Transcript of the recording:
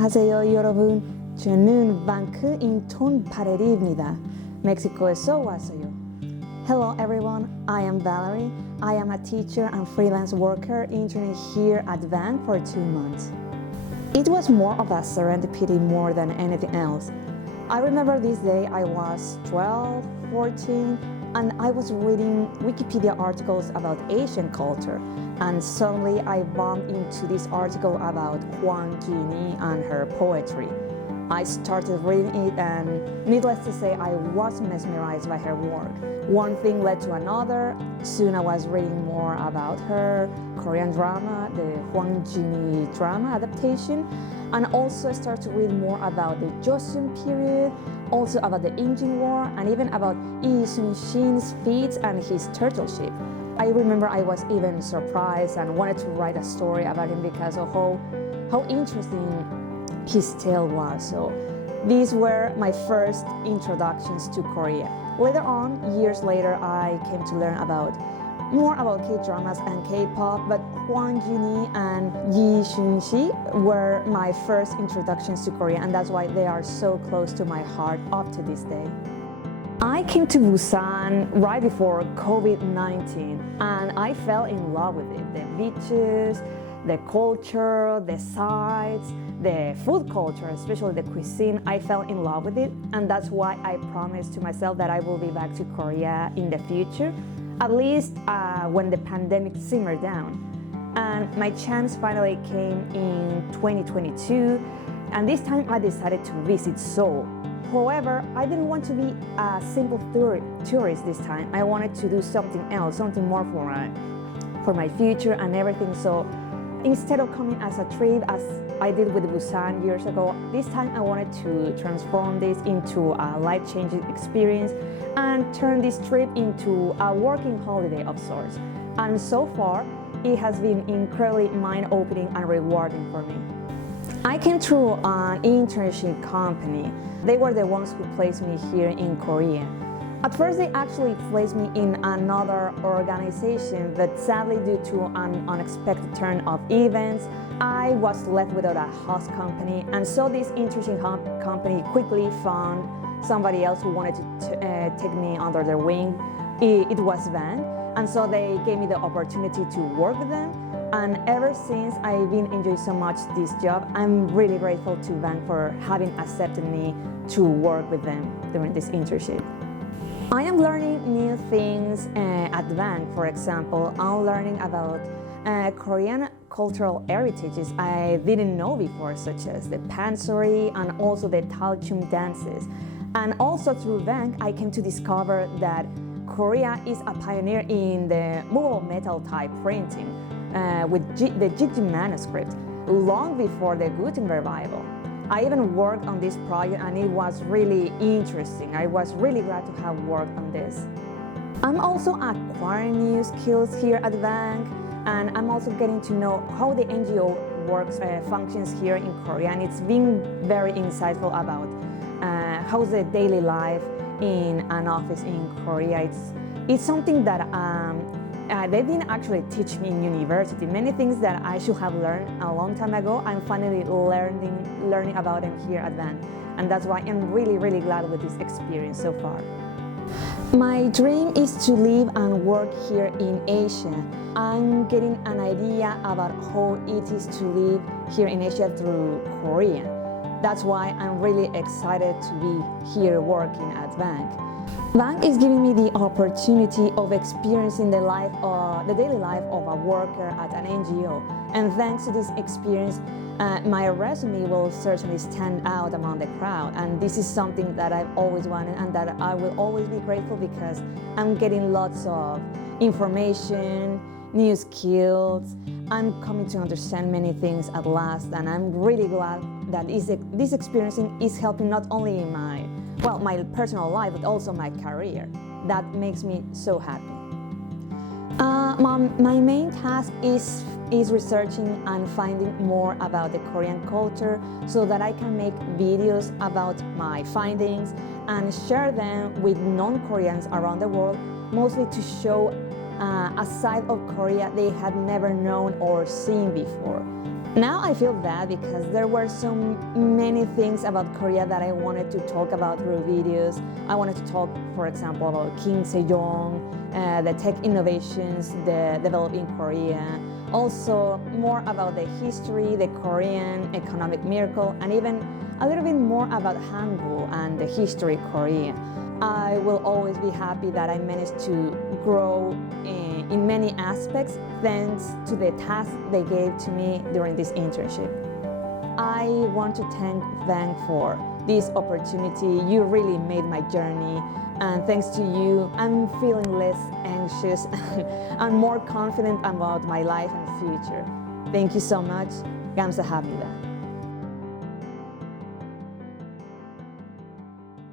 안녕하세요 여러분. 저는 방크인톤 발레리입니다. 멕시코에서 왔어요. Hello everyone, I am Valerie. I am a teacher and freelance worker interning here at Bank for 2 months. It was more of a serendipity more than anything else. I remember this day I was 12, 14, and I was reading Wikipedia articles about Asian culture, and suddenly I bumped into this article about Huang Jini and her poetry. I started reading it, and needless to say, I was mesmerized by her work. One thing led to another. Soon I was reading more about her Korean drama, the Huang Jini drama adaptation, and also started to read more about the Joseon period, also about the Imjin War, and even about Lee Sun-shin's feats and his turtle ship. I remember I was even surprised and wanted to write a story about him because of how interesting his tale was. So these were my first introductions to Korea. Later on, years later, I came to learn more about K-dramas and K-pop, but Hwang Juni and Yi Sun-shi were my first introductions to Korea, and that's why they are so close to my heart up to this day. I came to Busan right before COVID-19, and I fell in love with it. The beaches, the culture, the sights, the food culture, especially the cuisine, I fell in love with it, and that's why I promised to myself that I will be back to Korea in the future, at least when the pandemic simmered down. And my chance finally came in 2022, and this time I decided to visit Seoul. However, I didn't want to be a simple tourist this time. I wanted to do something else, something more for my future and everything. So instead of coming as a trip as I did with Busan years ago, this time I wanted to transform this into a life-changing experience and turn this trip into a working holiday of sorts. And so far, it has been incredibly mind-opening and rewarding for me. I came through an internship company. They were the ones who placed me here in Korea. At first, they actually placed me in another organization, but sadly, due to an unexpected turn of events, I was left without a host company, and so this internship company quickly found somebody else who wanted to take me under their wing. It was Van, and so they gave me the opportunity to work with them. And ever since, I've been enjoying so much this job. I'm really grateful to Van for having accepted me to work with them during this internship. I am learning new things at Van. For example, I'm learning about Korean cultural heritages I didn't know before, such as the pansori and also the talchum dances. And also through Van, I came to discover that Korea is a pioneer in the movable metal type printing with the Jigji manuscript long before the Gutenberg Bible. I even worked on this project, and it was really interesting. I was really glad to have worked on this. I'm also acquiring new skills here at the bank, and I'm also getting to know how the NGO works, functions here in Korea, and it's been very insightful about how's the daily life in an office in Korea. It's something that they didn't actually teach me in university. Many things that I should have learned a long time ago, I'm finally learning about them here at Van. And that's why I'm really, really glad with this experience so far. My dream is to live and work here in Asia. I'm getting an idea about how it is to live here in Asia through Korea. That's why I'm really excited to be here working at Bank. Bank is giving me the opportunity of experiencing the daily life of a worker at an NGO. And thanks to this experience, my resume will certainly stand out among the crowd. And this is something that I've always wanted and that I will always be grateful because I'm getting lots of information, new skills. I'm coming to understand many things at last, and I'm really glad that this experience is helping not only in my personal life, but also my career. That makes me so happy. My main task is researching and finding more about the Korean culture so that I can make videos about my findings and share them with non-Koreans around the world, mostly to show a side of Korea they had never known or seen before. Now I feel bad because there were so many things about Korea that I wanted to talk about through videos. I wanted to talk, for example, about Kim Se-jong, the tech innovations that developed in Korea. Also, more about the history, the Korean economic miracle, and even a little bit more about Hangul and the history of Korea. I will always be happy that I managed to grow in many aspects thanks to the task they gave to me during this internship. I want to thank them for this opportunity. You really made my journey, and thanks to you, I'm feeling less anxious and more confident about my life and future. Thank you so much. 감사합니다.